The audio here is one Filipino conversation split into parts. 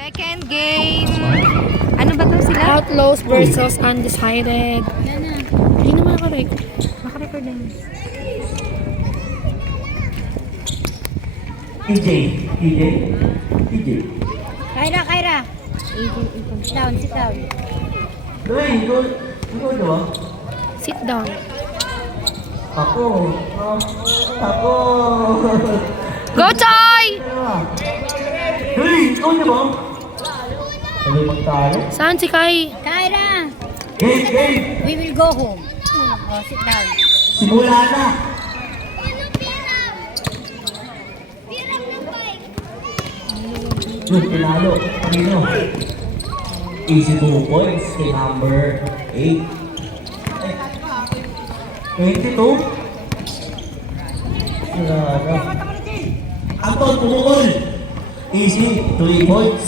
Second game. Ano ba to sila? Outlaws versus Undecided. Yan na. Hindi naman nakarecord. Nakarecord na yun. TJ. Kyra. Sit down. Hey, ikaw diba? Sit down. Ako. Go, Choy! Hey, ikaw diba? Ano magtalo? Saan si Kai? Kyra, Game! we will go home. Oh, sit down. Simula na! Good, pinalo. Kanino? Easy 2 points kay number 8. 22? Sarado. Anton, pumukol! Easy, 3 points.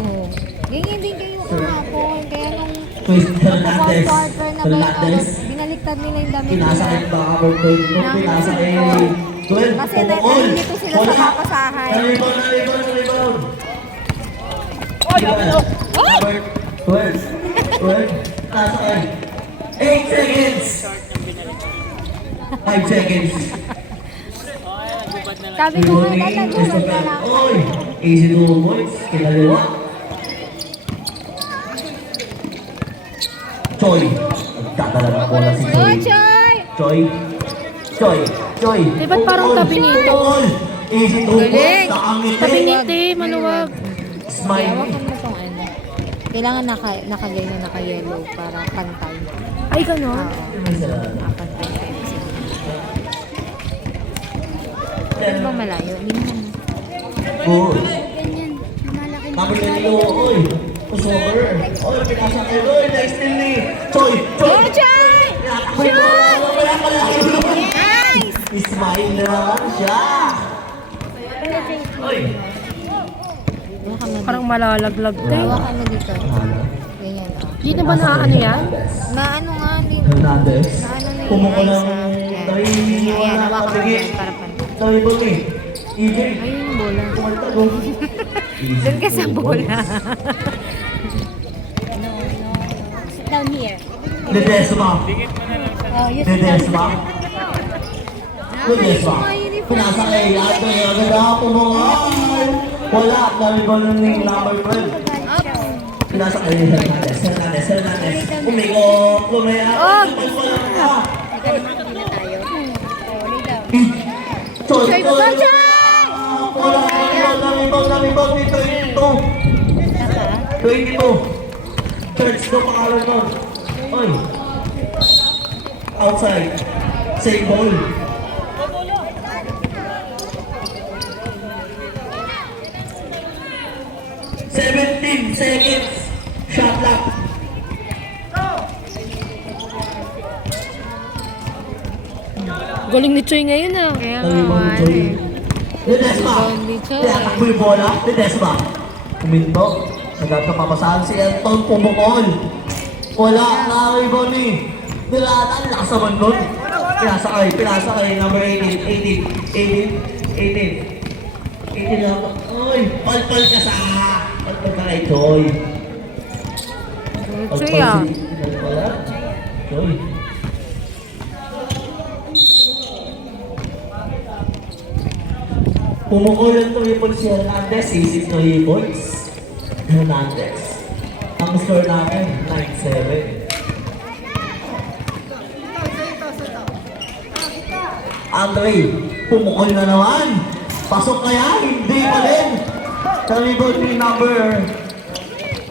Oh. Ganyan din kayo kahapon. Kaya nung Twist fourth Hernandez. quarter na Hernandez. binaliktad nila yung damit Pinasakit nila. ba ako ko ito? Pinasakit. 12, Kasi pumukol. nalilito sila sa papasahay. Nalibon. Number 12. Pinasakit. 8 seconds. 5 seconds. Sabi ko nga, nagulat na lang. Oy! Easy 2 points. Kinaliwa. Choy. Nagdadala ng bola si Oh, Choy. Choy! Choy. Eh, ba't parang tabi nito? Pumukol. Easy 2 Galing. points. Nakangiti. Tabi ngiti, maluwag. Smile. Hawakan mo tong ano. Kailangan naka-ganyan, naka-yellow para pantay. Ay, gano'n? Nakapantay kayo. Ano ba malayo? Hindi naman. Good. Ganyan. Malaki na. Number 22. Oy. Crossover. Oy, pinasakit. Oy, nice steal ni Choy. Oh, Choy! Tinatakbo yung bola. Wala pala. Nice! Smile na naman siya. Oy. Hawakan mo Parang malalaglag dito. tayo. Hawakan mo dito. Ganyan. Oh. Hindi na ba naaano yan? Na ano nga, hindi. Hernandez. Na ano na yun. Pumukol Nice, ng ah. Yan. tayo. Ayan, hawakan mo yan para pantay. Tayo ba ni? EJ. Ayun yung bola. Tumaltagong. Doon ka sa bola. Sit down here. Ledesma. Oh, you sit down Ledesma. here. Ledesma. Pinasakay. At may agad ako pumungal. Wala. Dami ba nun yung number 12? Pinasakay ni Hernandez. Umikot. Oh! Wala. Teka naman kami na tayo. Oh, lay down. Choy, Choy, choy. Choy! Wala. Lamibag dito. 22. Church ko pangalan mo. Oy. Outside. Same ball. Seventeen seconds. Shot clock. Galing ni Choy ngayon ah. Kaya nga, Ledesma. Only Choy. Tinatakbo yung bola. Ledesma. Kuminto. Nagkakapapasahan si Anton pumukol. Wala. Nakaribaw ni Dilatan. Lakas naman nun. Pinasakay. Number 18 lang. Oy, palpal ka kay Choy. Choy ah. Choy. Pumukol ang triple si Hernandez, isip na points. Hernandez. Ang score namin, 9-7. Andre, pumukol na naman. Pasok kaya? Hindi pa rin. Talibod ni number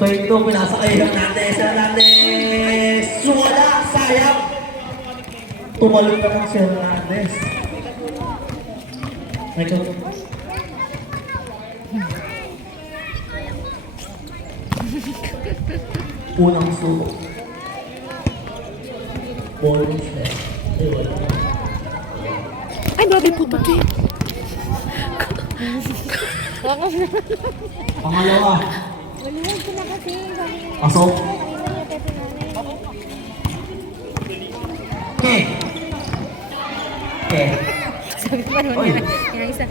22, pinasakay Hernandez. Wala, sayang. Tumalon na lang si Hernandez. Unang suko. Bonus left. Ay, wala. Ay, grabe po ito. Pangalawa. Waliwag ko na kasi. Pasok. Okay. Sabi ko parang Oy. yung isa.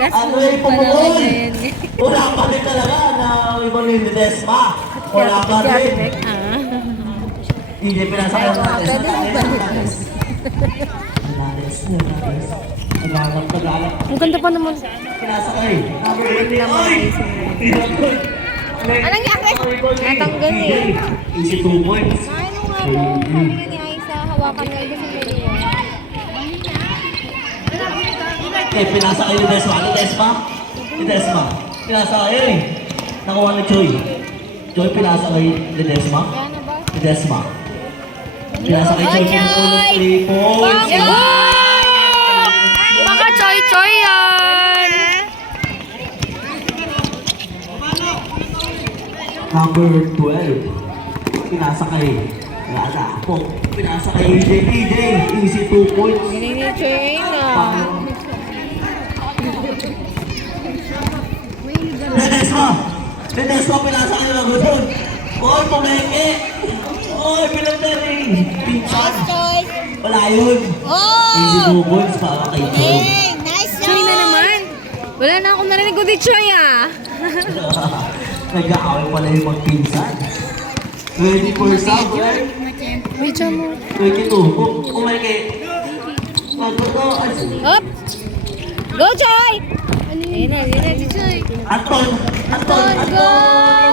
Last Ang move Ray pa lang pumukol. again. Wala pa rin talaga na ibang ni Ledesma. Wala pa rin. Ah. Hindi pinasakay ang Pwede mo balikan. Tagalog. Ang ganda pa naman. Pinasakay. Number 80. Oy! Anong yakit? Natanggal eh. Easy 2 points. Ano nga po? Sabi ni Aiza, hawakan mo ito sa video. Eh, pinasakay ni Desma. Ni Desma. Pinasakay eh. Nakuha ni Joy. Joy pinasakay ni Desma. Yan na ba? Ni Desma. Pinasakay Joy. Joy! 3 points. Baka choy-choy yan. Number 12. Pinasakay. Lala. Po. Pinasakay EJ. Easy 2 points. Galing ni Chain ah. Ledesma, pinasakay na lang doon. Oy, pumeke. Oy, pinagdaring. Pinsan. Wala yun. Easy 2 points para kay Joy. Choy na naman. Wala na akong narinig ko di Choy ah. Nag-aaway pala yung magpinsan. Ready for sub, right? Medyo mo. 22. Pumeke. Up! Go Choy! Ayun na si Choy. Anton! Go!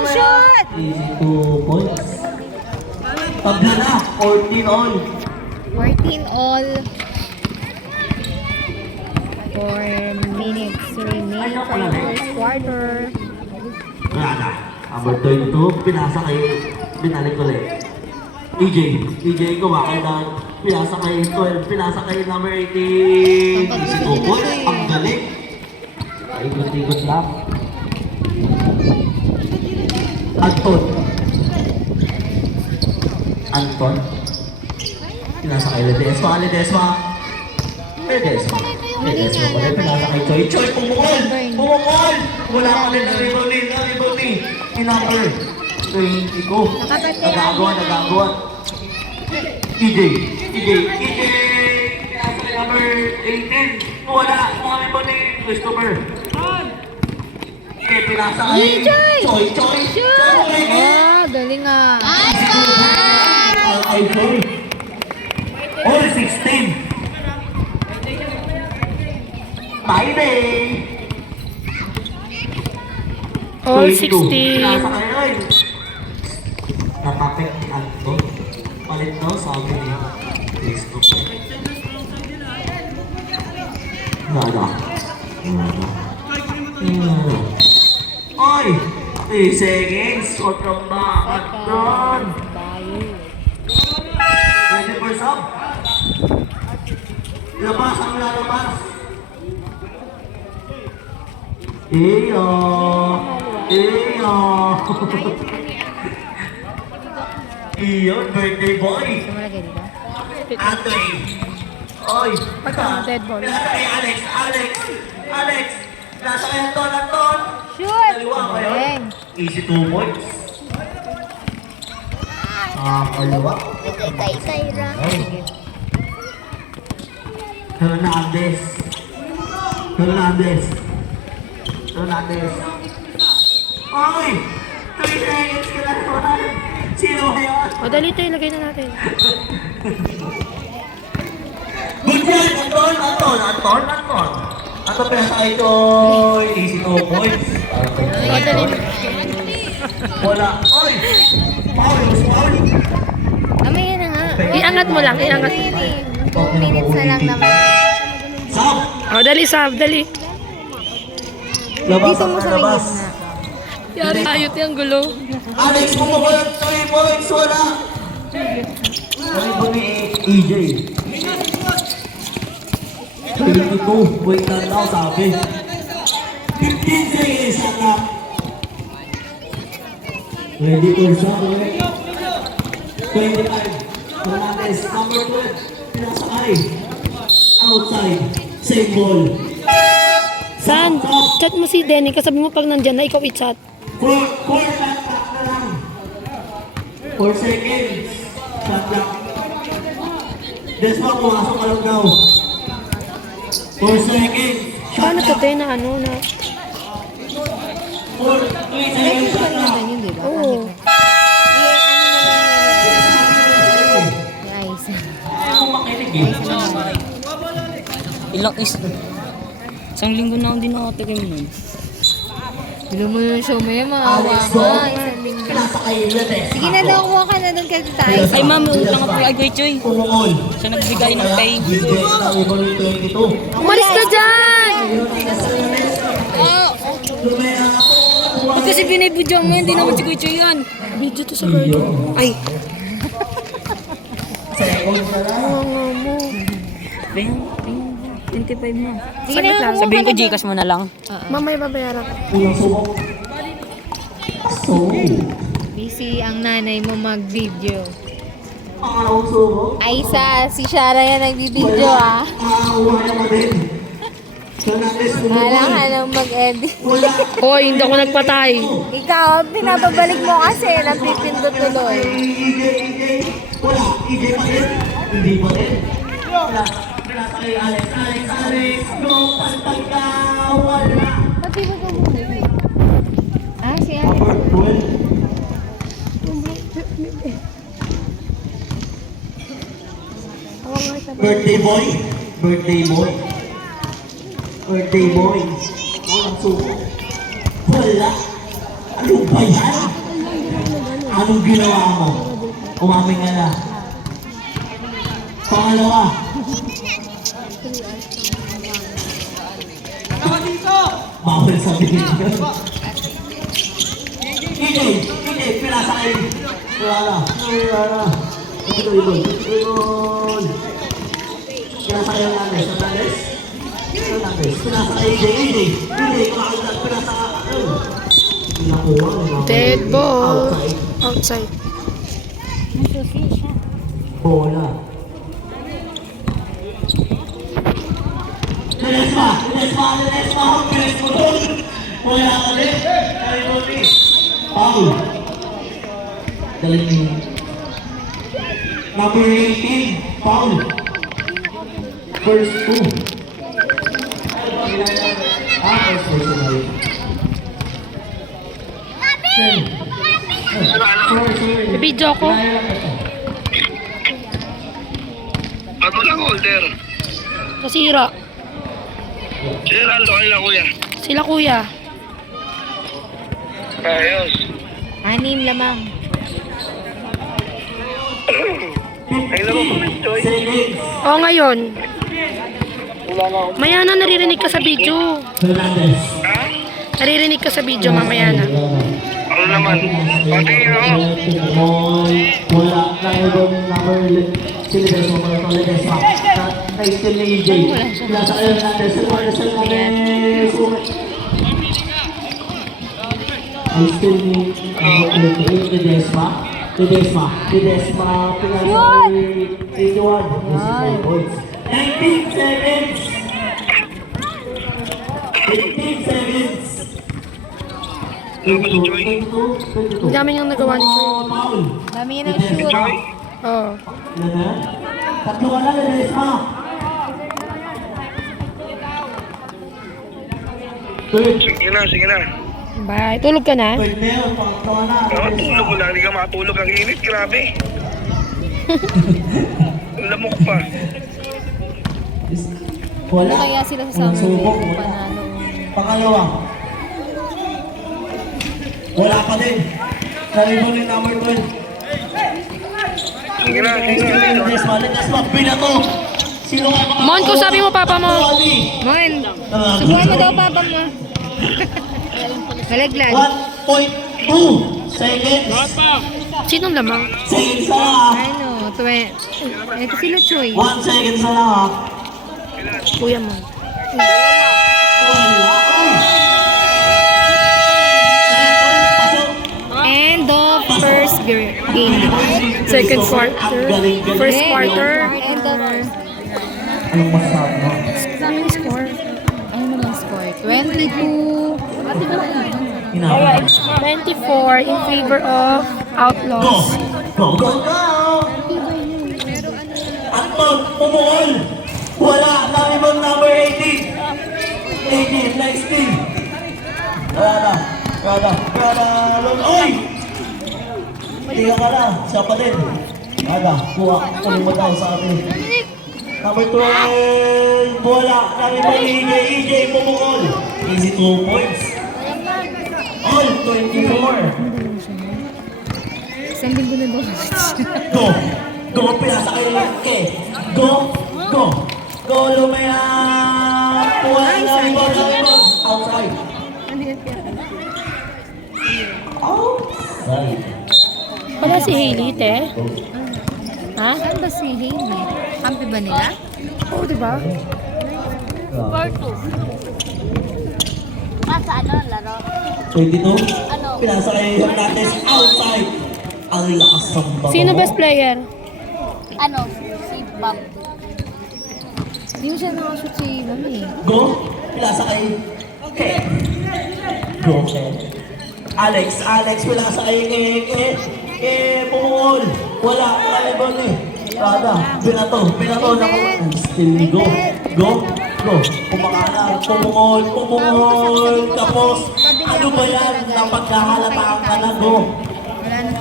Shoot! Easy 2 points. Tabla na. 14 all. 14 all. 4 minutes remain for the first quarter. Wala na. Number 22, pinasa kay binalik ulit. EJ kumakay na pinasa kay 12, pinasa kay number 18. Easy 2 points. Ang galing. Ikot-ikot lang. Anton. Pinasa kay Ledesma. Ledesma pa rin. Pinasa kay Choy. Choy, pumukol! Wala pa rin ang rebound ni number 22. Nagagawa. EJ. Pinasa kay number 18. Wala. Mga rebound ni Christopher. Pinasa kay Choy. Ah, galing ah. Ay, Choy. All 16. Friday. All 22. 16. Pinasa kayo rin. Natapik ni Anton. Palit daw sabi ni Christopher. Nada. Oy! 3 seconds. Huwag kang bakit doon. Ready for sub? Labas ang lalabas. Iyo. Iyon, birthday boy. Malagay dito. Andre. Oy. Dead ball. Nasa kay Alex. Nasa kay Anton. Shoot! Kaliwa kayo. Galing. Easy 2 points. Kaliwa. Ay. Hernandez. Oy! 3 seconds ka na naman. Sino yun? O, dali tayo. Lagay na natin. Good yan! Anton! Anton pesa ito. Easy 2 points. O, dali na. Wala. Oy! Foul! Mamaya na nga. Iangat mo lang. Iangat. 2 minutes na lang naman. Sab! O, dali, Sab. Dali. Labas Dito mo sa may labas. gitna. Yari, ayot yung gulo. Alex, pumukul 3 points. Wala. Ano ba ni EJ? 22. Wait na daw sabi. 15 seconds na lang. Ready for shot, ulit. 25. Fernandez, number 12. Pinasakay. Outside. Same ball. San, chat mo si Denny. Kasabi mo pag nandyan na ikaw i-chat. 4 shot clock na lang. 4 seconds. Shot clock. Desma, pumasok ka lang daw. 4 seconds. Paano to, te, na ano, na... Pwede pa rin naman yun, di ba? Oo. Kahit na. Ako makinig eh. Isang linggo na ako din nakatikim nun. Bilo mo yung show mo yun, maawa Alex ka. Go, Isang linggo. pinasakay ulit eh. Sige na daw, kuha ka na doon kasi tayo. Ay ma'am, may utang ako kay Kuya Choy. Pumukol. Siya nagbigay ng pay. Bigay na Ibon 22. Umalis ka dyan! Ba't kasi binibudyan mo, hindi naman si Kuya Choy yan. Video to sa girl. Ay, Second na lang. 25 mo. Sige na, kuha Sabihin ka ko na doon. Gcash mo na lang. mamaya babayaran ko. Unang subok. So, Busy ang nanay mo mag-video. pangalawang subok. Ay, si Shara yan nagbibideo ah. Uwa naman din. Fernandez Wala ka pumukol. nang mag-edit. Wala. Hoy, hindi ako nagpatay. Ikaw, pinapabalik mo kasi, napipindot tuloy. Wala. EJ pa rin. Hindi pa rin. Wala. Pinasakay Alex. Go, pantay ka. Wala. Pati ba ito mo? Ah, si Alex. Purple. Birthday boy. Birthday boy. Birthday boy. Walang suko. Wala. Ano ba yan? Anong ginawa mo? Umamin ka na. Pangalawa. Bawal sabihin yun. Hindi, pinasakay. Wala. Ibon. Pinasakay ang Landes. Pinasakay AJ. Kumakagat. Pinasakay. Nakuha. Dead ball. Outside. Outside. Bola. Ledesma. Bilis mo doon. Wala ka rin. Foul. Galing niyo. Number 18. Foul. First 2. First personal. Sorry. Video ko. Ano lang holder? Nasira. Geraldo, kayo lang kuya. Sila kuya. Ayos. 6 lamang. Kailan mo kami, Choy? Oo, ngayon. Maya na, naririnig ka sa video. Fernandez. Ha? Naririnig ka sa video, mamaya na. Ano naman? Patingin ako. Wala na ibang number Silvestre mo pala itong Ledesma. Naistin ni EJ. Nasa kayo Fernandez. Naistin ni Ledesma. Ledesma. Pinasal 81. 19 seconds. 18 seconds. Ang dami niyang nagawa nito. Foul. Dami yan ang shoot. Oo. Tatlo ka na, Ledesma. Third. Sige na. Bye. Tulog ka na? Third na yun, pangatlo ka na. Oo, tulog mo lang. Hindi ka makatulog. Ang init, grabe. Ang lamok pa. Wala. Ano kaya sila sa summer Subok, kung wala. panalo? Pangalawa. Wala pa din. Sarili ni number 12. Sige na. Ledesma, pinato. Sino ka mga... Mon, kung sabi mo papa mo. Mon, subukan mo daw papa mo. Malaglag. 1.2 seconds. Sinong lamang? Seconds na lang. Ano, ito si Luchoy. 1 seconds na lang. Kuya mo. Wala. End of first game. Second quarter. First quarter. End of Anong masasabi mo? Dami yung score. ano naman score? 22. 24 in favor of Outlaws. Go! Anton, pumukol! Wala! Nang ibang number 18! AJ, next team. Wala na. Oy! Tingnan ka na, siya pa din. Kunin mo daw sa atin. Number 12, wala. Namin mo EJ Pumukol. Easy 2 points. All 24. Isang linggo na daw. Go, pinasa kayo lang. Okay, go. Lumaya. Wala namin mo. Outside. Outside. Wala si Hailey, te. Ha? Saan ba si Hailey? Kampi ba nila? Oo, diba? Sa ano, laro? 22. Ano? Pinasa kayo Hernandez. Outside. Ang lakas ng bago. Sino best player? Ano? Si Bob. Hindi mo siya nakashoot si Mami. Go. Pinasa kayo. Okay. Go, okay. Alex, pinasa kayo Pumukol. Wala, kalibon eh. Binato, naku. Still go. Kumakanan, Pumukol. Tapos, ano ba yan? Napagkahalataan ka na, go.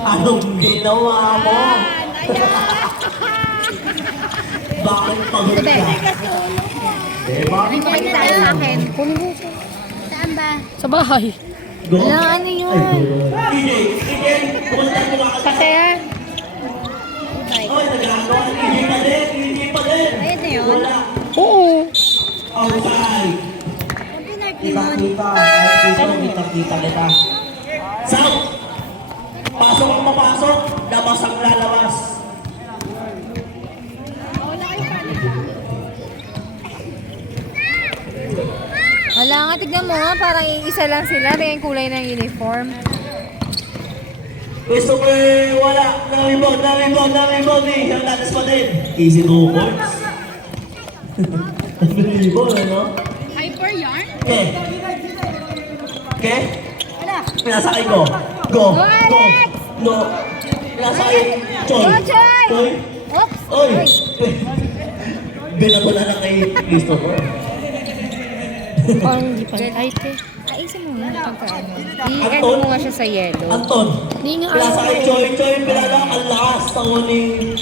Anong ginawa mo? Bakit pagod ka? Ano ba kita sa akin? Saan ba? Sa bahay. Go. Wala, ano yun? EJ, kumusta mo ka? Kaya, Oy, nagagawa ng EJ na din. EJ pa din. Ayun na yun. Wala. oo. Outside. Kita. Kita. South. Pasok ang mapasok. Labas ang lalabas. Wala nga, tignan mo nga, parang isa lang sila. Tingnan yung kulay ng uniform. Christopher, wala. Nang-rebound eh. Hernandez pa din. Easy 2 points. Nang-rebound, ano? Hyper yarn? Okay? Pinasakay ko. Go. Pinasakay. Choy. Oops! Oy! Binato na lang kay Christopher. Parang hindi pa ay, te. Ayusin mo nga pagka ano. I-ano mo nga siya sa yellow. Anton. Hindi nga Pinasakay Choy. Pinala ang lakas. Tangunin.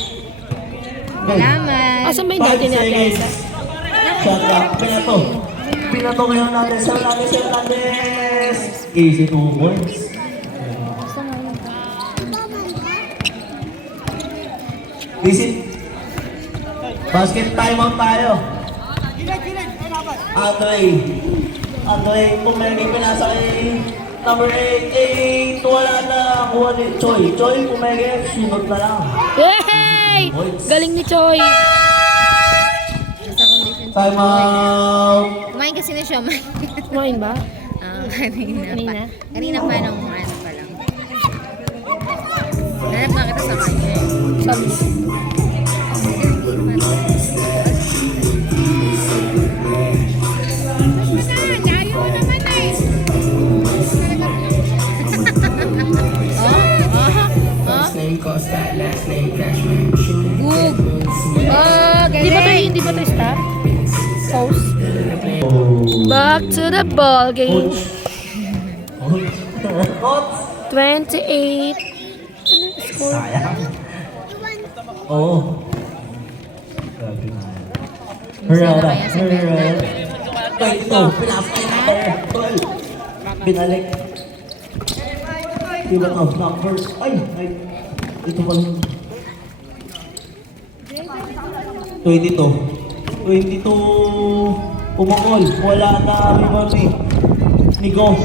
Salamat. Asan ba yung dati ni Ate Lisa? Shot up. Pinato ngayon natin. Hernandez. Easy 2 points. Visit. Basket timeout tayo. Andre, pumegi pinasa kay number 8. Wala na. Kuha ni Choy, pumegi. Sinod na lang. Yay! Galing ni Choi. Sa condition. Timeout. Kumain kasi na siya, Mike. Kumain ba? Kanina pa. Kanina? Kanina pa nung ano pa lang. Hanap nga kita sa kanya. Sabi niya. Good. Oh, Di ba galing. to stop? Pause. Back to the ball game. 28. Sayang. Oo. Herrera. Ito, pinasay na ako. Binalik. Diba to? Numbers. Ay. Ito pa lang. 22. Umukol. Wala na rebound eh. Ni Go.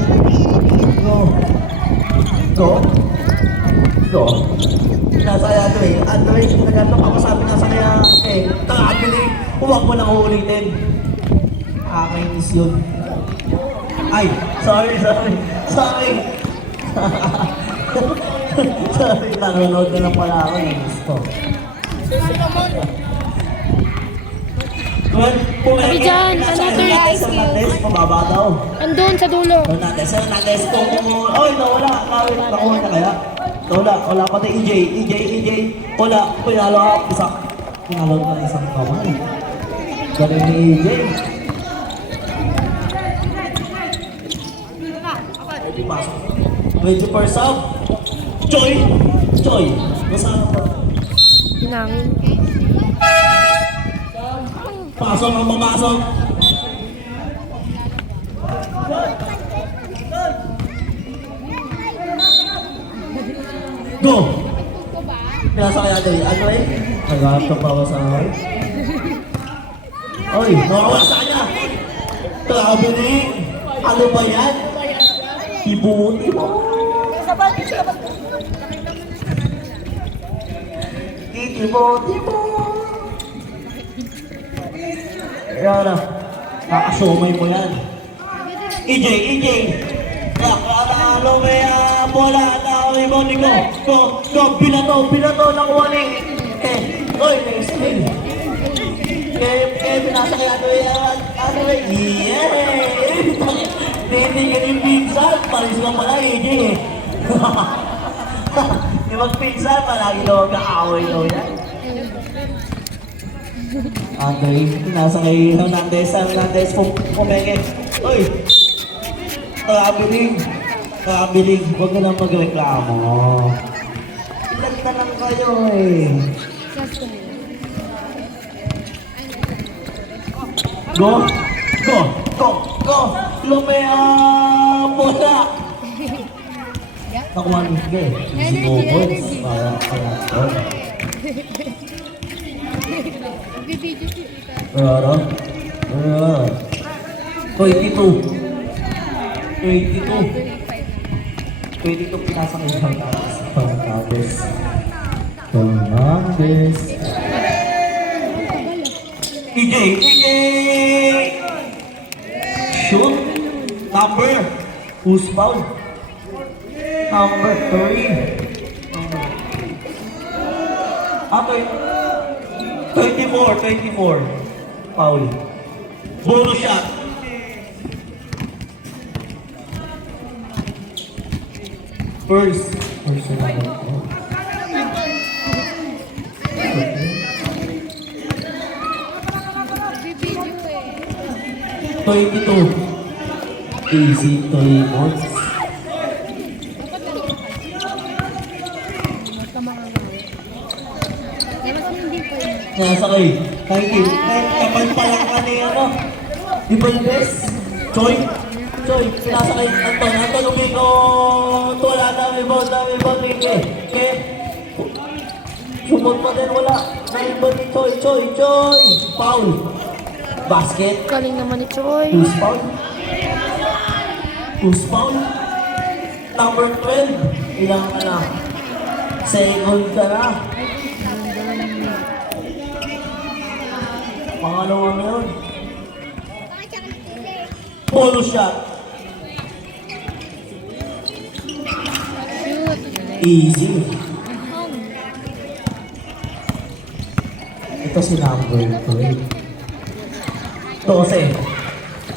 Nasaya Andre, nagandang kapasabi nasa kaya kakabili. Huwag mo nang uulitin. Akainis yun. Ay, sorry. Sorry, nanonood na lang pala ako ng gusto. Sabi dyan, another. Pababa daw. Andun sa dulo. Hernandez, oy, nawala. Nakuha na kaya? Wala pati EJ. Wala, pinalo ka. Pinalo ka ng isang kamay. Galing ni EJ. Pasok. Ready for sub. Joy! Joy! Masarap pa. Nangin. Pasok ang mamasok. Go! Pinasa kaya doon. Ano eh? Nagahap ka pa sa akin. Oy, nawawala sa kanya! Traveling! Ano ba yan? Ibuti mo! Ibuti mo! Yan na. Nakasumay mo yan. EJ! Nakalalo may bola na ibuti ko. Go! Binato ng waling. Oy, next game. Pinasa kaya ano eh. Yay! Hindi ka yung pinsan. Palis ka pala, EJ eh. Yung mag-pinsan, palagi daw kaaway daw yan. Okay, nasa kay Hernandez pumenge. Uy! Kabiling. Huwag ka lang magreklamo. Ilan na lang kayo eh. Go! Lumea! Bola! Nakuha ni Sige. Easy go boys. Para. Rara. 22 pinasa ng Hernandez. EJ! Shoot! Number! Who's foul? Number 3. Okay. 24. Foul. Bonus shot. First naman. 22. Easy 3 points. Nasa kayo. Kahit kapal pa lang ka ni ano. Ibandes. Choy. Nasa kayo. Anton, umiko. Wala na, rebound. Okay. Sumot pa din, wala. Naimbang ni Choy. Foul. Basket. Galing naman ni Troy. Who's foul? Number 12. Ilang ka na? Second ka na. Pangalawa na yun. Bonus shot. Easy. Ito si number 12. 12.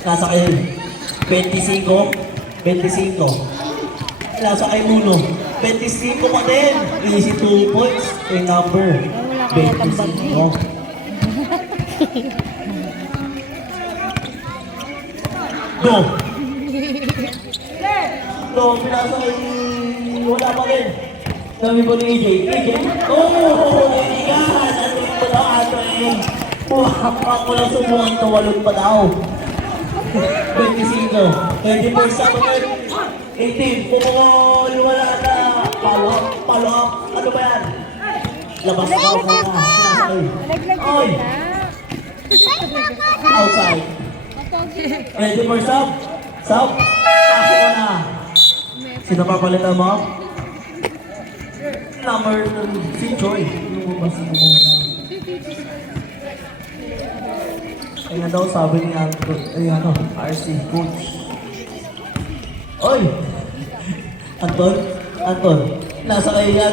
Nasa kayo. 25. Nasa kayo muno. 25 pa din. Easy 2 points. Yung number. 25. Go! Pinasa kayo. Wala pa din. Sabi ko ni EJ. Naiigan! Ano yung pala ato eh? Ako lang sumuhan to, walon pa daw. 25. 18. Pumungol, wala na. Follow up. Ano ba yan? Labas na ako na. Oy! Outside. Ready for sub? Sub? Pasok ko na. Sino papalitan mo? Number si Joy. Lumabas na muna. Kaya daw sabi ni RC coach. Oy! Anton. Nasa kayo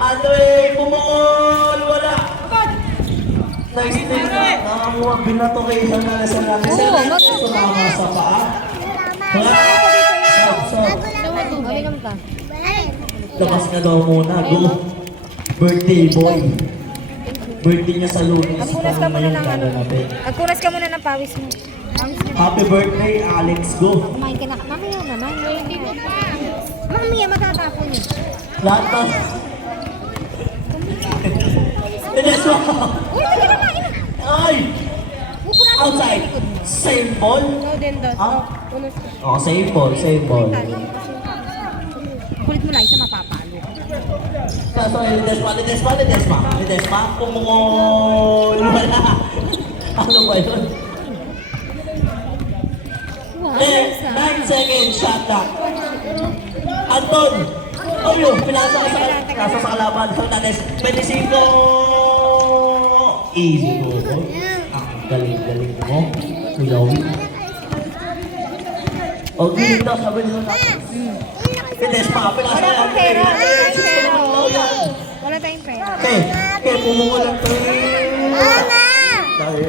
Andre! Pumungol! Wala! Nice thing na. Nakamuha binato kayo sa nalasan natin. Sumama sa paa. Labas na daw muna. Go! Birthday boy. Birthday niya sa Lunes. Agkunas ka muna ng pawis mo. Happy birthday, Alex Go. Kumain ka na. Mamaya naman. Hindi ko pa. Mamaya matatapon yun. Lahat na. Pinesma. Uy, hindi ka na. Ay! Upo natin Outside. sa likod mo. Same ball? Ikaw din daw. Ha? Oh, same ball, same ball. Kulit mo lang, isa mapapalo. Kaso Ledesma, pumungol. Wala. Ano ba yun? Wow, 9 seconds, shot clock. Anton! Ayun, pinasa sa kalaban. Hernandez, 25. Easy mo. Ang galing-galing mo. Kuyawi. O, gilid daw, sabi nila natin. Ledesma, pinasa Wala yan. pang pera. Wala tayong pera. Oh, yan. Wala tayong pera. Okay, pumungol ang tayo. Dali,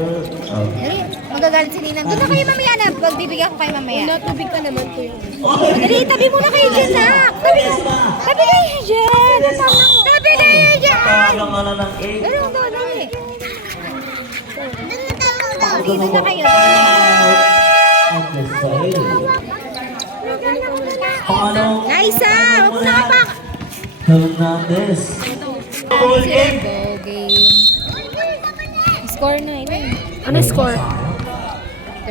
magagalit si Ninang. Doon na kayo mamaya na. Pagbibigyan ko kayo mamaya. Natubig ka naman ko yun. Dali, tabi muna kayo dyan, nak. Tabi kayo dyan. Tabi kayo dyan. Tawagan ka na ng 8. Pero, dali. Dito na kayo. Paano? Naisa, wag mo nakapak. Hernandez. Ball game. Go game. Score na, ito. Ano score?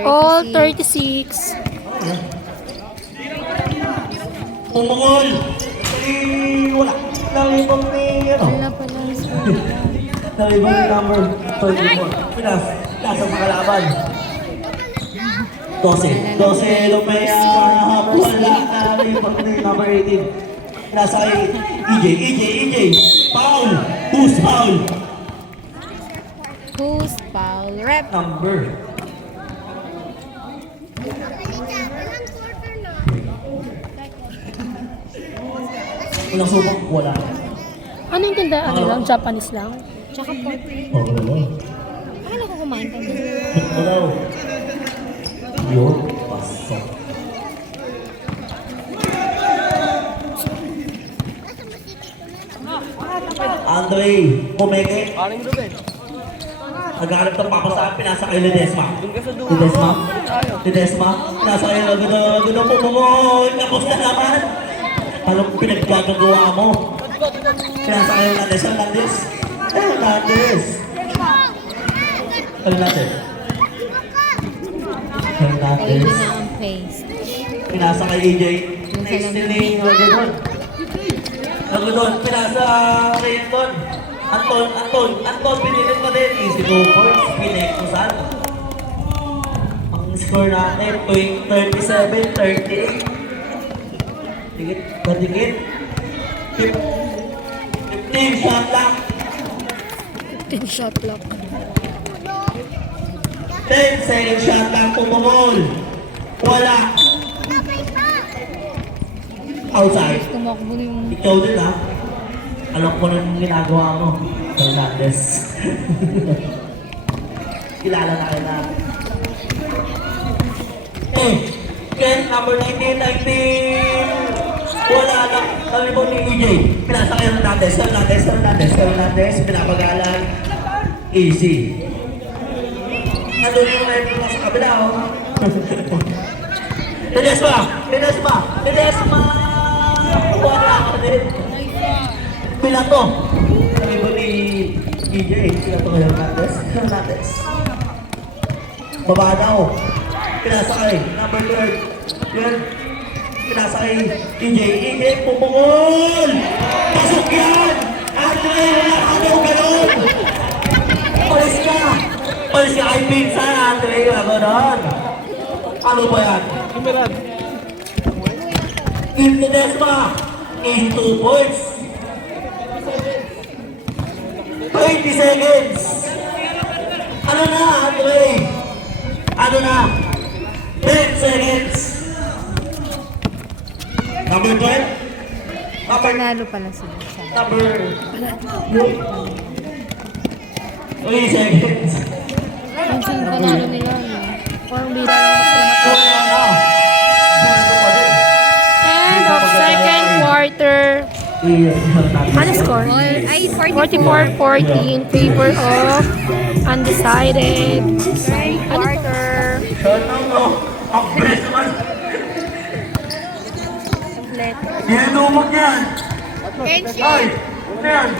All 36. Pumungol. Wala. Nalibang ni ano? Wala pala ang score. Nalibang ni number 34. Pinas. Nasa mga kalaban. 12 Lopea. Wala. Nalibang ni number 18. Nasa EJ. Foul. Who's foul? Who's foul? Rep. Number. Walang subok, wala. Ano yung tinda? Ano lang? Japanese lang? Tsaka pork. Oh, wala. Akala ko kumain ka din. Wala. Yun, pasok. Andre, pumeke. Aling Ruben. Naghanap ng papasaan, pinasa kay Ledesma. Ledesma, pinasa kay Lagudo pumungol. Tapos na naman. Anong pinaggagawa mo? Pinasa kay Hernandez. Hernandez. Oily na ang paste. Pinasa kay EJ. Next ni Lagudon, pinasa kay Anton, pinilit mo din. Easy go points, pinekusan. Ang score natin, 37-38. Dikit. 15 shot lang. 10 shot clock. 10 second shot lang, pumungol. Wala. Outside. Tumakbo na yung... Ikaw din ha. Alam ko nang ginagawa mo. Hernandez. Kilala na kita. Ken, number 19. Wala lang. Sabi mo ni EJ. Pinasa kay Hernandez. Pinapagalan. Easy. Nandun yung referee mo sa kabila, oh. Ledesma! Wala ka din. Pinato. Sabi mo ni EJ, pinato kay Hernandez. Baba daw. Pinasa kay number 3. Yun. Pinasa kay EJ, pumungol! Pasok yan! Andre, wala ka daw ganun! Palis ka kay Pinsan, Andre, gano'n. Ano ba yan? Kim Ledesma, 82 points. 20 seconds. Ano na, Andre? 10 seconds. Number 12? Panalo pala sila. Number 3 seconds. Kung sino panalo nila, no? Parang bira lang sila. End of second quarter. Ano score? Ay, 44-40 in favor of undecided. Quarter. Shout out, oh. Ang best naman. Yan, lumag yan. Ay, ano yan?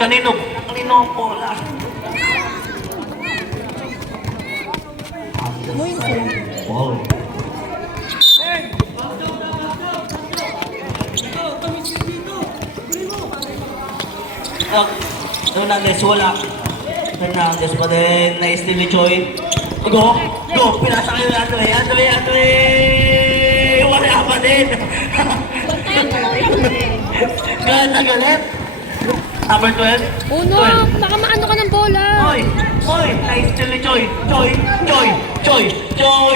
Kanino ang bola? Wow. Hernandez, wala. Hernandez pa din, na-steal ni Choi. Go! Go! Pinasa kayo na Andre! Wala pa din! Galit na galit! Number 12? Uno, baka maano ka ng bola. Hoy! Na-steal ni Choi! Choi!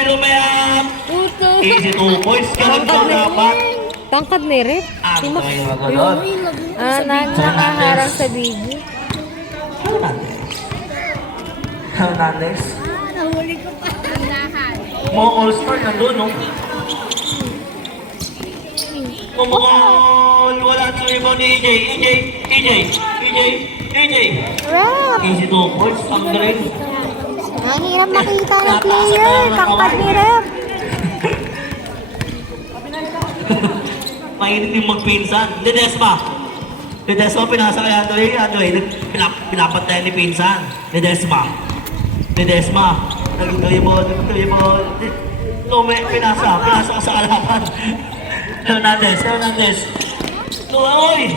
Lumayap! Puto. Easy 2 points. Ganun daw dapat. Tangkad ni Rep. Ah, tayo maganon. Nakaharang sa video. Hernandez. Nahuli ko pa. Mga all-star nandun, no? Kumukol! Wala sa iba ni EJ! Rep. Easy 2 points. Ang galing. Ang hirap makita ng player. Tangkad ni Rep. Mainit yung magpinsan. Ledesma, pinasa kay Andre, pinapatay ni pinsan. Ledesma. Nagtuloy mo. Pinasa ka sa kalaban. Hernandez. Oy!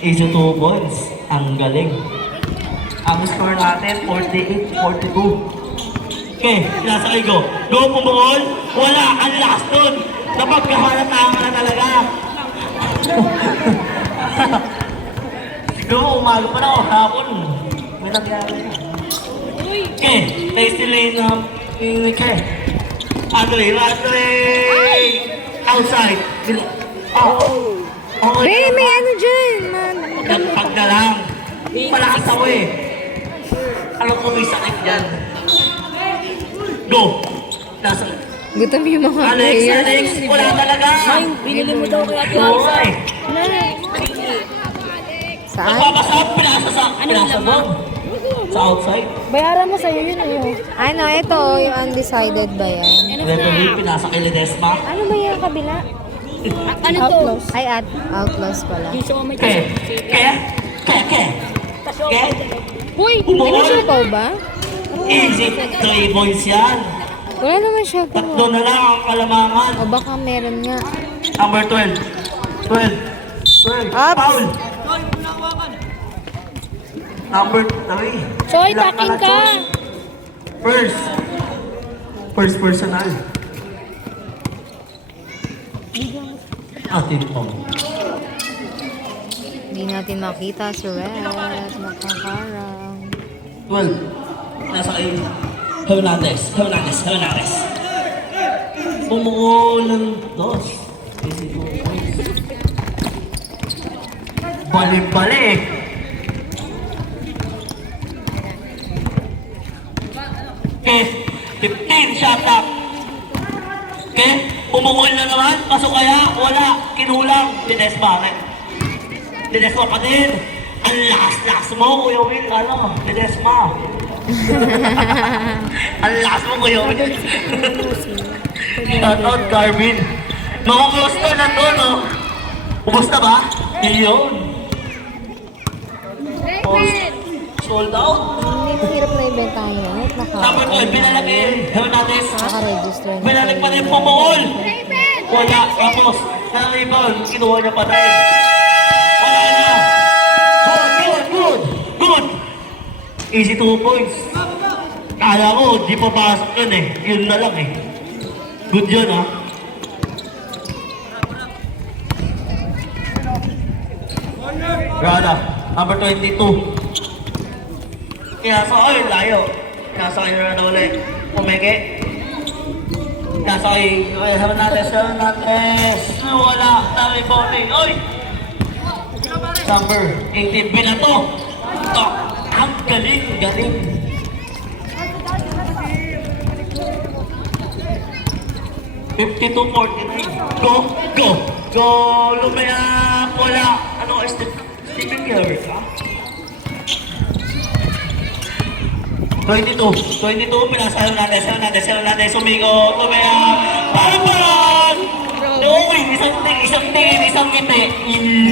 Easy 2 points. Ang galing. Ang score natin, 48-42. Okay, pinasa kay Go. Go, pumukol. Wala, ang last nun. Napagkahalata na talaga. Siguro umaga pa na o hapon. May nangyari na. Okay, tasty lane na Andre! Outside! Oh! Rep, may ano dyan. Nagpag na lang. Malakas ako eh. Alam ko may sakit dyan. Go! Nasa... Gutom yung mga Alex! players. Wala talaga! Binili mo daw kaya ito. Hoy! Saan? Magpapasap! Pinasa mo! Sa outside? Bayaran mo sa'yo yun ayun. Ano, ito, yung undecided ba yan? Referee, pinasa kay Ledesma. Ano ba yung kabila? Ano to? Outlaws. Ay, Outlaws pala. Yung sa may Kaya? Uy! Ano siya pa ba? Easy 3 points yan. Wala naman siya pa. Tatlo na lang ang kalamangan. O baka meron nga. Number 12. Ups. Foul. Number 3. Choy, takin ka! First personal. Atin po. Hindi natin makita si Red. Nakakarang. 12. Nasa kayo. Hernandez. Bumuo ng dos. Balik. Okay, 15 shot up. Okay, umungol na naman. Pasok kaya? Wala. Kinulang. Ledesma pa din. Ang lakas mo, Kuya Will. Ledesma. Ang lakas mo, Kuya Will. Shout out, Carvin. Mga cluster na to, no? Ubus na ba? Yun. Sold out. Hindi hirap na ibentahan yun. Number 12, binalagin. Hernandez. Naka-register na. Binalag pa rin yung pumukol. Wala. Tapos, na-rebound. Kinuha niya pa rin. Wala na. Good. Easy 2 points. Kala ko, di pa pasok yun eh. Yun na lang eh. Good yun, ha? Rada, number 22. Pinasa ko yun, layo. Pinasa kayo na ulit. Umeke. Pinasa kayo. Hernandez. Wala. Dami bowling. Oy! Number 18. Binato. Ang galing. 52-49. Go! Lumayap! Wala! Ano? Stephen Gilbert, ha? 22, pinasa Hernandez, sumigo, tumaya, parang! Uy, isang tingin, isang ngiti.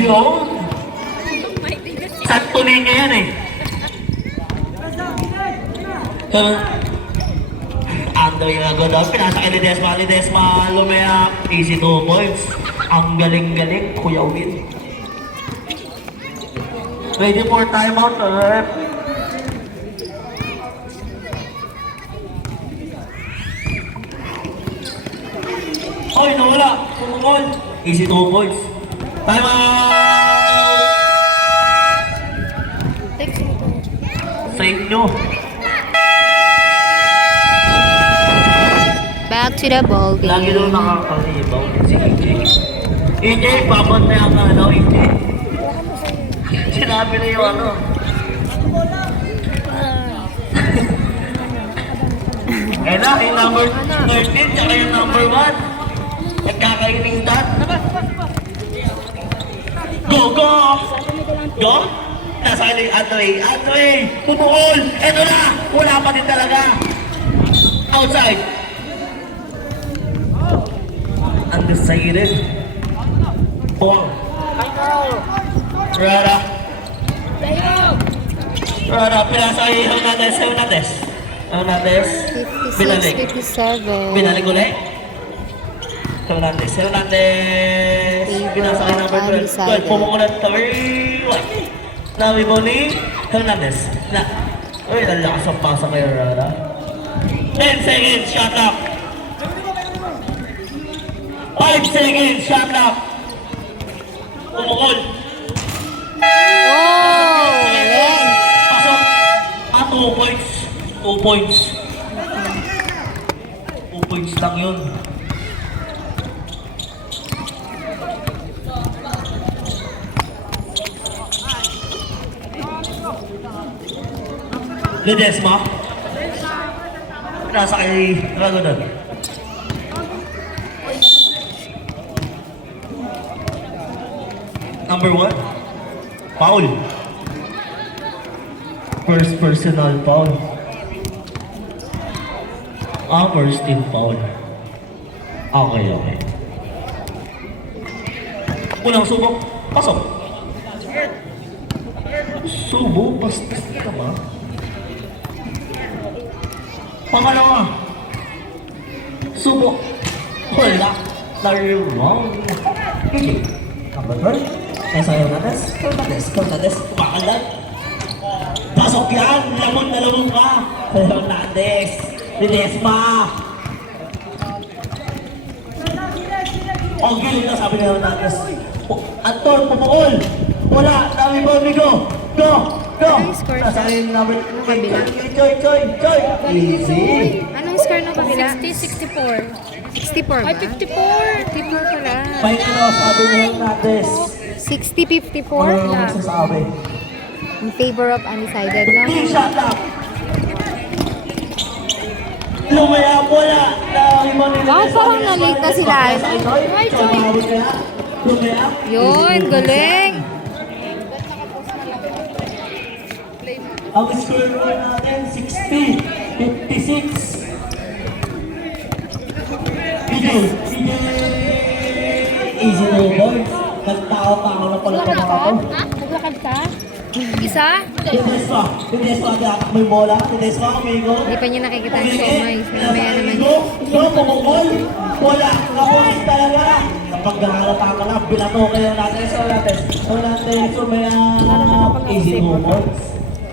Yun! Santo niya yan eh. Ando yung agad daw, pinasa kay Ledesma, lumaya, easy 2 points. Ang galing-galing, Kuya Win. Ready for timeout, rep. Oy, nawala. Pumukol. Easy 2 points. Timeout! Sa inyo. Back to the ball Lagi game. doon nakakalibaw si EJ. EJ, papantay ang EJ. Sinabi na yung ano. Eh na, yung number 13, tsaka yung number 1. Nagkakaining dat. Go! Go! Nasa aling Antoy! Pupukol! Eto na! Wala pa din talaga! Outside! Undecided. Ball. Rara, pinasa kay Hernandez. Binalik. 56-57. Ulit. Hernandez. Pinasa kay number 12. Pumukulat third. Nawi Boni. Hernandez. Uy, nalakas ang pasa kay Rara. 10 seconds, shot up. 5 seconds, shot up. Pumukol. Oh, galing. Pasok. 2 points. 2 points. 2 points lang yun. Ledesma. Nasa kay Ragodan. Number 1. Foul. First personal foul. First team foul. Okay. Unang subok. Pasok. Subo, bastos ka ba? Pangalawa. Subok. Wala. Larwang. Okay. Number 12. Nasa Hernandez. Kumakalat. Pasok yan! Lamon na lamon ka! Hernandez! Ledesma! O, gilid na sabi ni Hernandez. Anton, pupukol! Wala! Dami ba, amigo? Go! Nasa yung number... Choy! Easy! Anong score ng kabila? 60-64. 64 ba? Ay, 54. 54 pala. Final, sabi ni Hernandez. 60-54? Ano masasabi? In favor of undecided na. Big shot up! Lumaya bola! Wow, parang na-late na sila. Right, Lumaya. Yun, galing. Ang score natin, 60-56. Easy no boys. Nagtao pa ako na pala Naglakad ka? ito. Naglakad ka? Isa? Tedesma, di-atak mo yung bola. Tedesma, amigo. Hindi pa niya nakikita ang siomay. Mamaya naman. Go, pumukol. Wala, kapulis talaga. Kapag gagalata ka na, binato kayo natin sa Hernandez. Hernandez, sumaya. Easy no boys.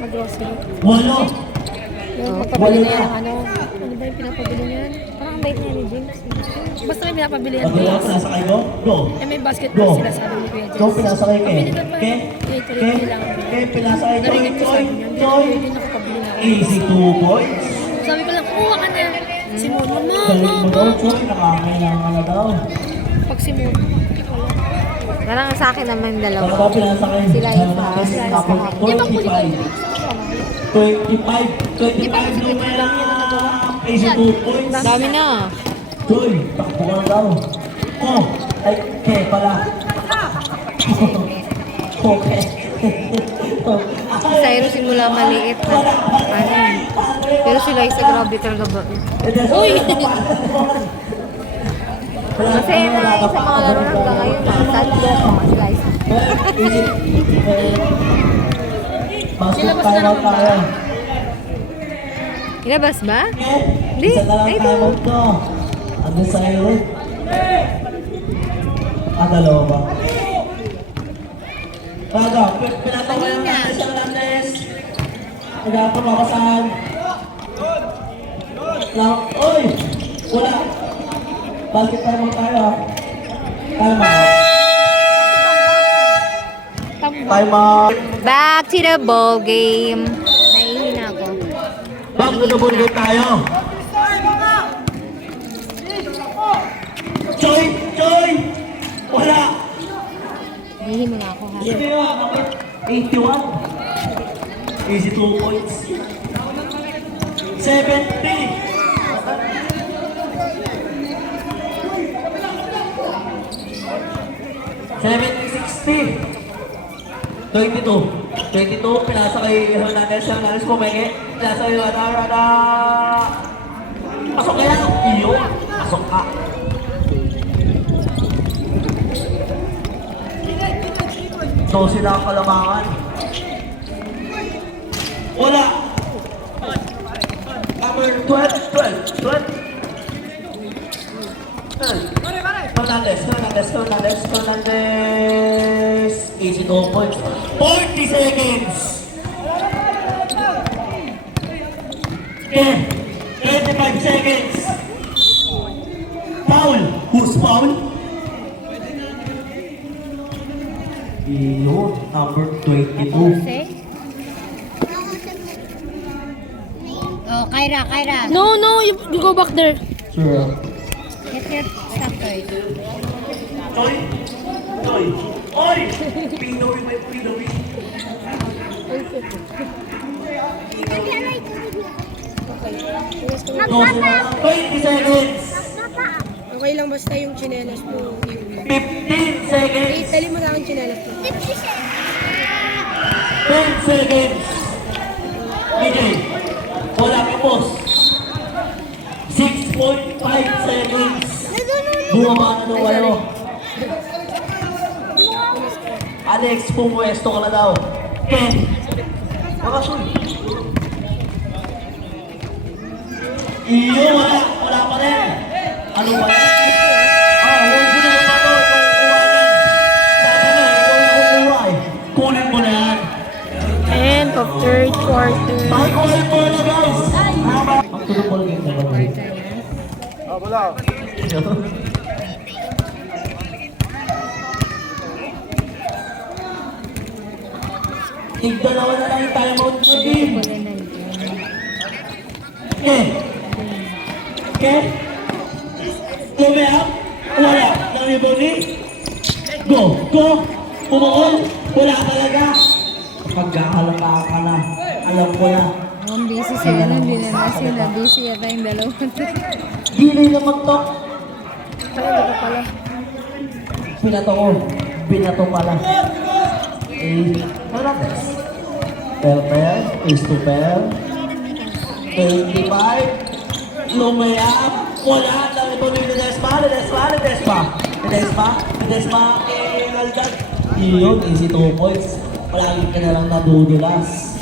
Mag-grocery. Walo. Yung pagpabili na yan ng ano. Ano ba yung pinapabili niyan? Parang ang bait niya ni James. Basta may pinapabili yan. Pag-wala, pinasakay mo. Go. Eh, may basketball Go. sila sabi ni Kuya James. Go, pinasakay kay. Pabili na ba? Ke? Tuloy-tuloy lang. Pinasakay. Narinig ko Joy. sabi niya. Joy. Hindi na kapabili na ako. Easy 2 points. Sabi ko lang, kuha ka na. Si Mono, Galing mo daw, Joy. Nakakailangan na daw. Pag si Mono. Parang sa akin naman dalawa. Baka pinasakay. Sila isa. Tapos Di ba kulit 25 lumay lang easy 2 points. Dami na. Joy, takbo ka na daw. Oh, ay, ke pala. Okay. Si Cyrus simula maliit na. Ano? Pero si Liza grabe talaga ba? Uy! Masaya na yun sa mga laro ng ngayon. Sad ko si Liza. Basket timeout tayo. Ilabas ba? Hindi. Isa na lang Ay, timeout to. Ano sa'yo? Dalawa ba? Baga, pinatawalan natin siya ng Landes. Nagpapakasan. Oy! Wala! Basket timeout tayo. Timeout. Timeout. Back to the ball game. Nahihina ako. Back to the ball game tayo. Joy! Joy! Wala! Hihimo na ako ha. Ito yun, 81. Easy 2 points. 70. 70-60. 22, pinasa kay Hernandez. Hernandez pumenge. Pinasa kay Rada. Pasok kaya? Iyo. Pasok ka. So sila ang kalamangan. Wala. Number 12. Fernandez. Easy 2 points. 40 seconds. Okay. 25 seconds. Foul. Who's foul? Yun, number 22. Oh, Kyra. No, you go back there. Sure. Get your stuff right. Joy! Oy! Pinoy, may Pinoy. No, 20 seconds. Okay lang basta yung chinelas mo. 15 seconds. Dali mo na ang chinelas mo. 10 seconds. DJ, wala ka boss. 6.5 seconds. Bumaba na ng walo. Alex, pumuesto ka na daw. Ken, makasun. Iyo, wala pa rin. Ano ba yan? Huwag mo na yung bato, itong kuwain. Sabi nga, ikaw na kukuha eh. Kunin mo na yan. End of third quarter. Pakikuhin mo na guys. Magtulong mo lang yung dalawa. Tig-dalawa na lang yung timeout nyo, team. Okay? Lumiyak? Wala. Nang iboni? Go! Pumukol? Wala talaga. Pagkakalala ka na. Alam ko na. Ang busy sila. Hindi na sila. Busy yata yung dalawa. Dili na mag-talk. Talaga pala. Binato pala. Hernandez. Pair, is to pair. 25. Lumayap. Wala. Nang ito ni Ledesma kay Aldan. Iyon, easy 2 points. Palagi ka na lang nadudulas.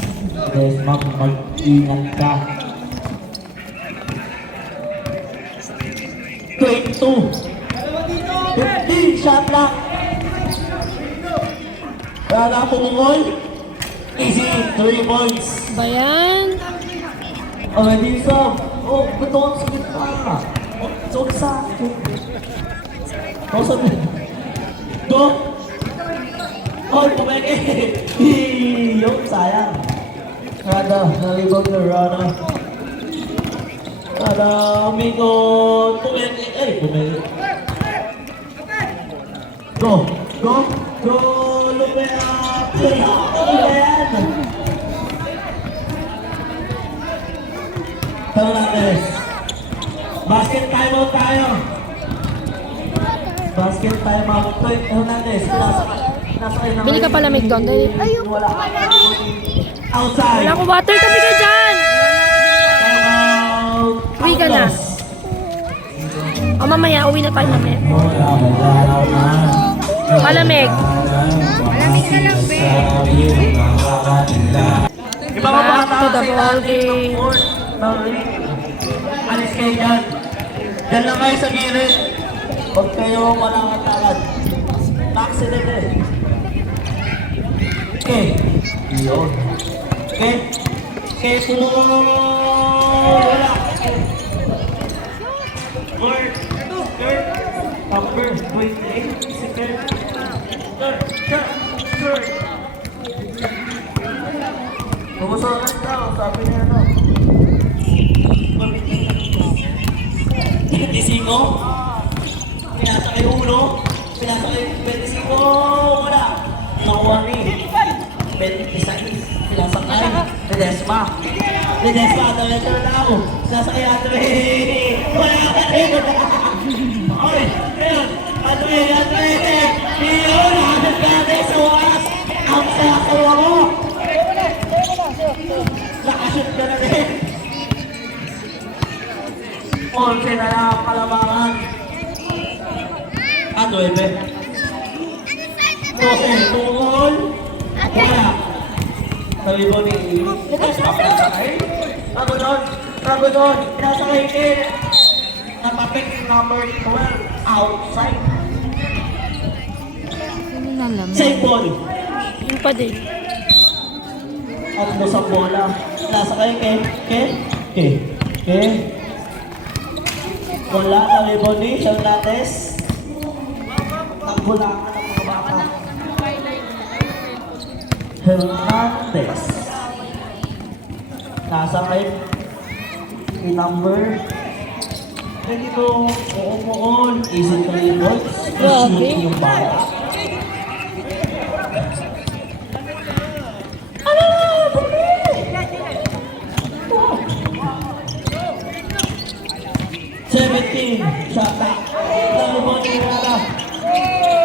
Ledesma, mag-ingat ka. 22. 15 shot lang. Wala na pumungol. Easy, 3 points. Bayan. Already sub. Oh, betul sa gitna. So sa akin. Oh, sabi. Go. Oh, pumeke. Yung sayang. Rada, nalibog na Rada. Rada, umikot. Pumeke. Go. Lumea. Hernandez. Basket timeout tayo. Hernandez. Pinasakay ng Bili ka pala may doon. Dali. Wala. Outside. Wala akong water. Tabi ka dyan. Timeout. Uwi ka na. O mamaya, uwi na tayo mamaya. Malamig. Malamig na lang, be. Iba ka Back to the sa ball ilalim ng game. court. Alis kayo dyan. Dyan lang kayo sa gilid. Huwag kayo malakad-lakad. Accident eh. Okay. Yun. Okay. Okay, tulong. Wala. Court. Court. Number 28. Second. Court. Bumusokan daw, sabi niya ano. 25? Pinasa kayo ulo? Pinasa kayo 25? Wala. Nakuha ni. 26. Pinasa kayo. Ledesma. Ledesma, Adreter daw. Pinasa kayo, Adre. Wala ka rin. Oy, ayun. Adre. Yun, nakasal ka natin sa wakas. Ang sasawa mo. Nakashoot ka na rin. 11 na lang ang kalamangan. 9. 12, tungkol. Wala. Sabi mo ni Lucas, pinasakay. Bago doon, pinasakay din. Napapik number 12, outside. Save ball. Yun pa din. Tatlo sa bola. Nasa kayo, Ke. Wala na rebound ni Hernandez. Nagbulangan ng mga bata. Hernandez. Nasa kayo. Number 22. Umuon. Easy 3 balls. Shoot yung bala. 17, shot back. Lalo mo ni Rada.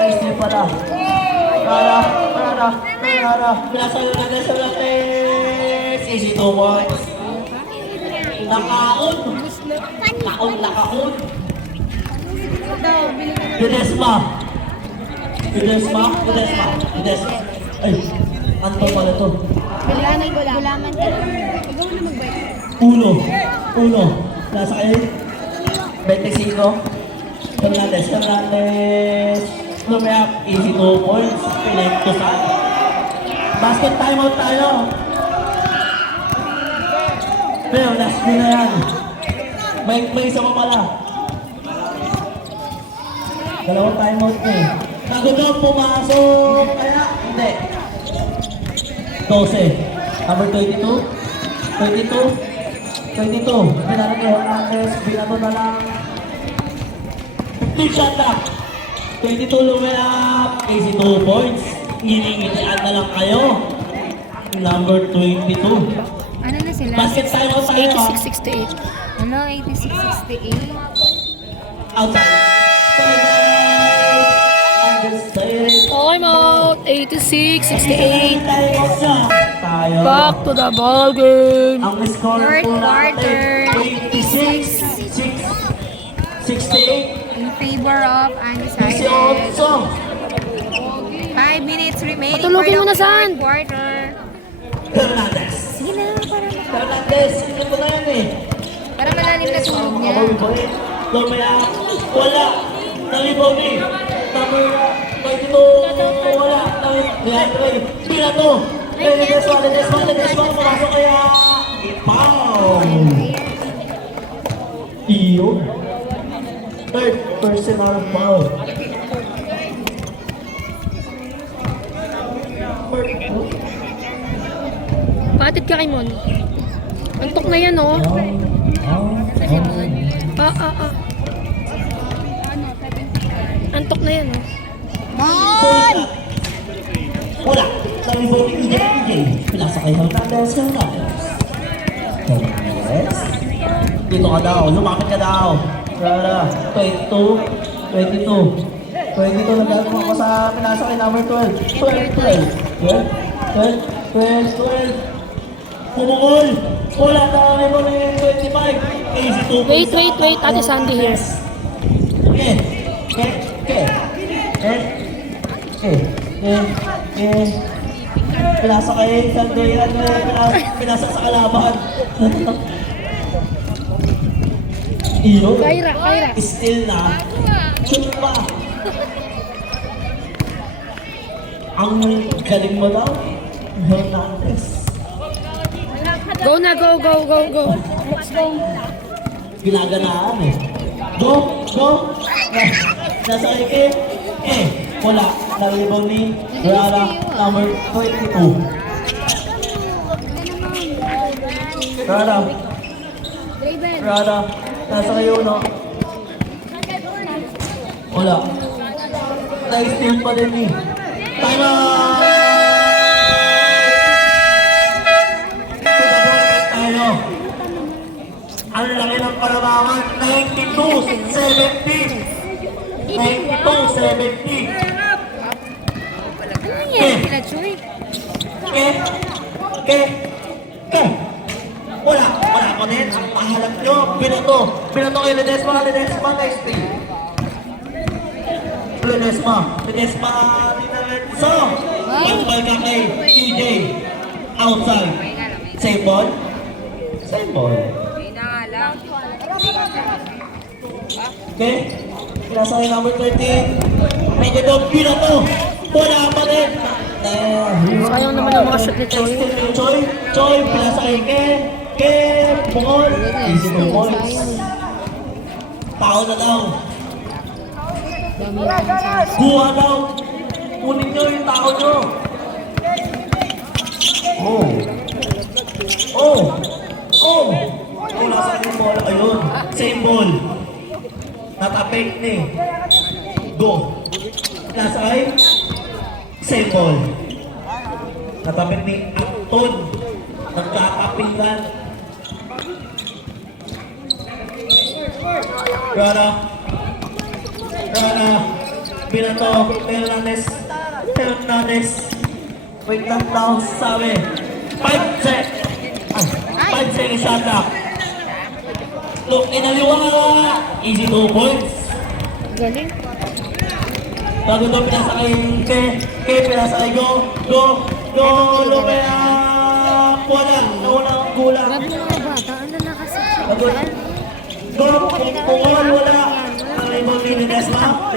Testing pala. Rada. Pinasa yung Rada sa lates. Easy 2 points. Nakaon. Ledesma. Ay, ano pala to? Gulaman ka lang. Ikaw na mag-bike. Uno. Nasa kayo? 25. Hernandez. Lumayap. Easy 2 points. Pinento sa basket timeout tayo. Pero last din na yan. May isa pa pala. Dalawang timeout na eh. Bago daw pumasok. Kaya hindi. 12. Number 22. 22. Pinalagay Hernandez. Binato na lang. 15 shot lang. 22 lumayap. Easy 2 points. Ngingitian na lang kayo. Number 22. Ano na sila? Basket timeout tayo. 86-68. Ano? 86-68? Outside. Time out. 86-68. Tayo. Back to the ball game. Ang score Third po quarter. natin, 68. In favor of undecided. 18. 5 minutes remaining Patulogin mo na, the San. fourth quarter. Hernandez. Sige na, Hernandez. Hindi ko na yan eh. para malalim na tulog niya. Lumaya. Wala. Nalibaw ni. Number 22. Wala. Pila to. Hernandez. Pumasok kaya. Ipaw. Iyo. Third personal foul. Patid ka kay Mon. Antok na yan, oh. Antok na yan, oh. Wala. Nalibaw ni EJ. Pinasa kay Hernandez. Dito ka daw. Lumapit ka daw. 22. Pwede ito nagagawa ko sa pinasa kay number 12. 12. Pumukol! Wala na kami mo na 25. Easy to. Wait, Ate Sandy here. Pinasa kay Sandy, pinasa sa kalaban. Iyo. Kaira. Still na. Shoot pa. Ang galing mo daw. Hernandez. Go na, go. Ginaganaan eh. Go. Nasa Ike. Wala. Naribaw ni Rara number 22. Rara. Nasa kayo, no? Wala. Na-steal pa din eh. Time out! Tayo. Ang laki ng palabangan. 92-70. 92-70. Wala ko din. Ang pahalap nyo. Binato kay Ledesma. Nice play. Ledesma. So, pagbal ka kay TJ. Outside. Same ball. Okay. Pinasa kay number 13. Medyo daw binato. Wala pa rin. Sayang naman ang mga shot ni Choi. Choi, pinasa kay Bungol. Easy to points. Tao na daw. Buha daw. Kunin nyo yung tao nyo. Nasa yung ball. Ayun. Same ball. Natapik ni. Go. Nasa ay? Same ball. Natapik ni Anton. Nagkakapingan. Rana. Binato. Hernandez. Wait lang daw. Sabi. 5 seconds shot clock. Look, inaliwa. Easy 2 points. Galing. Bago daw pinasa kay pinasa kay go. Lumea. Wala. Nawala ang gulang. Grabe mga bata. Ano na kasi? Go. Pungol. Wala. Ang ibang ni Ledesma.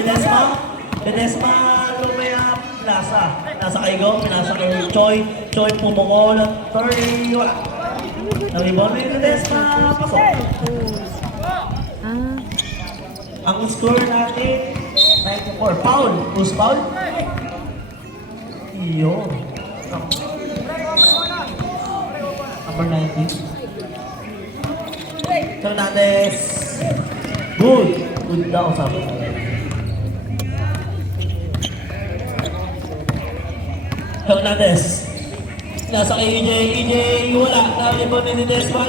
Lumea. Nasa kay go. Pinasa kay Choi. Pumungol. 30. Wala. Ang ibang ni Ledesma. Pasok. Ang score natin 94. Foul. Who's foul? Iyon. Number 19. Hernandez. Good daw sabi. Hernandez. Nasa kay EJ. Wala. Nalibon ni Ledesma.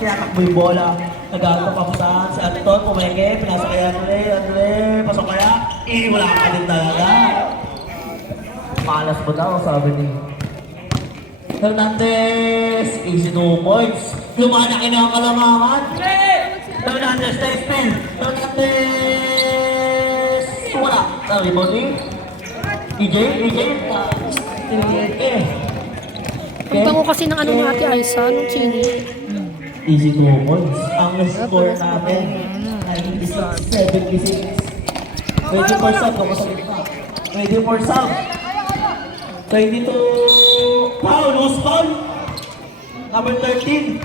Tinatakbo yung bola. Nagagawa pa pusahan si Anton, pumeke, pinasa kaya Andre, pasok kaya, wala ka din talaga. Malas mo daw, sabi ni Hernandez, easy 2 points. Lumanaki na ang kalamangan. Hernandez, next spin. Hernandez, wala. Sabi mo ni EJ, Punta ko kasi ng ano ni Ate Aiza, nung chini. Easy 2 points. Ang score natin ay 76. Ready for sub. Ready for sub. 22. Foul. Who's foul? Number 13.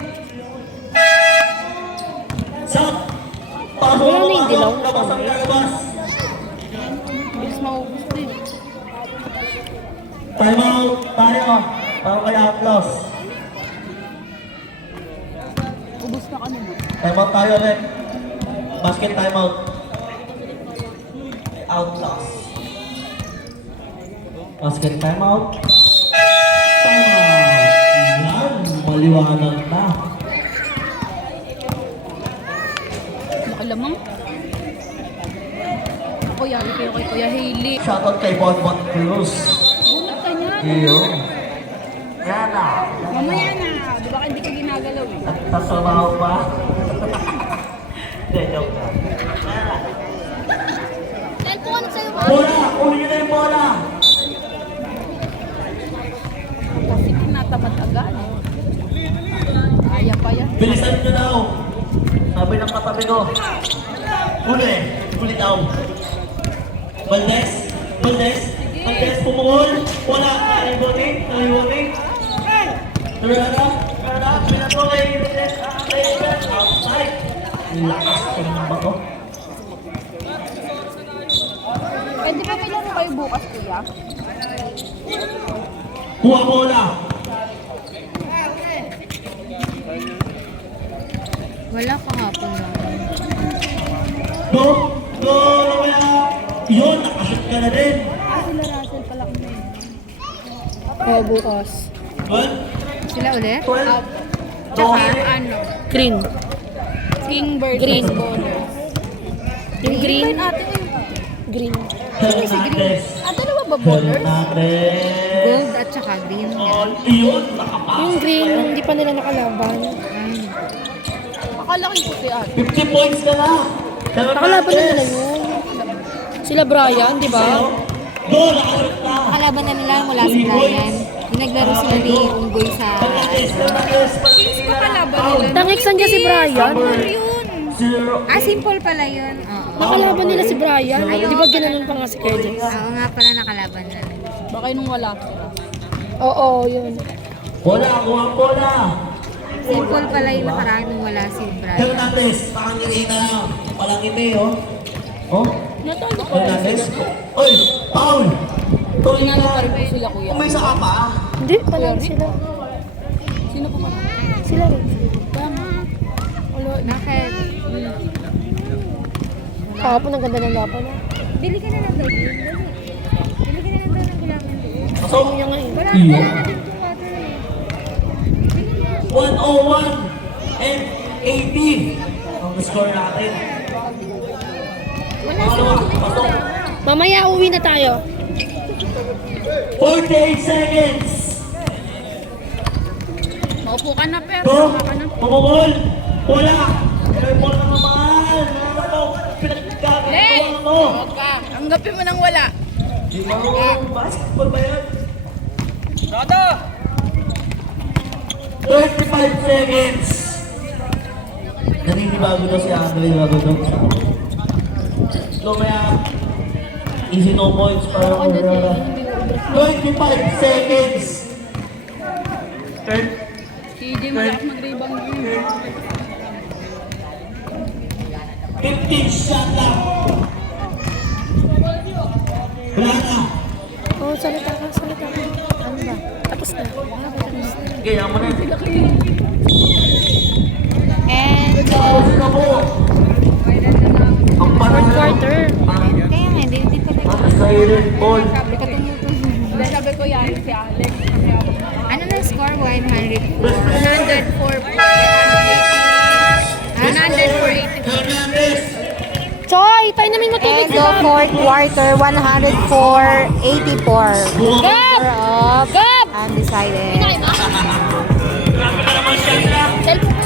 Sub. Pasok Wala na yung dilaw. Labas ang labas. Time out. Tayo. Para kaya applause. Time out tayo rin. Basket time out. Outlaws. Basket time out. Time out. Yan. Maliwanag na. Nakalamang. Yabi kayo kay Kuya Hailey. Shoutout kay Bonbon Cruz. Bunot ka niya. Iyo. Yan na. Mamaya na. Di ba hindi ka ginagalaw eh? At sasabaw pa. Hindi, joke lang. Dahil po ano sa'yo, Bola! Uli nyo na yung bola! Kasi tinatamad agad. Kaya pa yan. Bilisan nyo daw! Sabi ng katabi ko. Uli! Uli daw! Valdez! Valdez! Valdez pumungol! Wala! Naiboning! Naiboning! Tulala! Tulala! Pinato kay Valdez! Kay Valdez! Outside! Lakas ko naman ba to? Pwede pa may laro kayo bukas, Kuya? Kuha bola! Wala kahapon lang. Go! Go! Kaya! Yun! Nakashoot ka na din! Sila Russell pala kami. Oo, bukas. Good? Sila ulit? 12? Tsaka 12? ano? Green. King Bird. Green. Bonus. Yung green. Ate, Green. Hernandez! dalawa ba bonus? Hernandez! Gold at saka green. Oh, yun! Nakapasok! Yung green, hindi pa nila nakalaban. Akala ko yung puti ate. 50 points ka na! Nakalaban na nila yun. Sila Brian, di ba? Go! Nakashoot na! Nakalaban na nila mula sa Brian. Yung naglaro sila ni Unggoy sa... Hernandez! Hernandez! Kalaban nila. Tangiksan niya si Brian. Yun. Zero! Ah, simple pala yun. Oo. Nakalaban nila si Brian. Di ba ginanon pa nga si Kerjes? Oo nga pala nakalaban na. Baka nung wala. Oo, yun. Bola! Kuha ang bola! Simple pala yung nakaraan nung wala si Brian. Hernandez! Parang ngiti na lang. Walang ngiti, oh. Oh? Natalo pa rin Hernandez? sila. Oy! Foul! Tuloy Tinalo na! pa rin po sila, Kuya. Umisa ka pa? Hindi, panalo sila. Sino pa ba? Sila rin. Bakit? Kahapon ang ganda ng laban. Bili ka na lang daw. Bili ka na lang daw ng gulaman doon. So, Niya nga eh. Wala Iyo. na din itong water eh. 101 and 80 ang score natin. Wala Pangalawa, sila. pasok. Mamaya uwi na tayo. 48 seconds. Maupo ka na, pero. Go! Maupo ka na. Pumukol! Wala! Air ball na naman! Ano? Pinagkakatawa mo! Huwag ka. Tanggapin mo nang wala. Di ba mo? Basketball ba yan? 35 seconds! Naninibago daw si Andre Ragodog. So maya, easy no points para Aurora. 25 seconds! Turn. KJ, malakas mag-rebound yun. 15 shot lang! Wala na! Oo, salita ka, salita ka. Ano ba? Tapos na. Ganyan mo na. And, Tapos na po! Ang Fourth panalo. quarter. kaya nga, hindi pa tayo. Ang silent ball. Sabi ka tumutulong. Dahil sabi ko yan, si Alex. Ano na score? 104. 184. Hernandez! Choy, tayo namin matubig And the fourth quarter, 104-84. Gab! Of Gab! undecided. Grabe ka naman siya. Cellphone mo.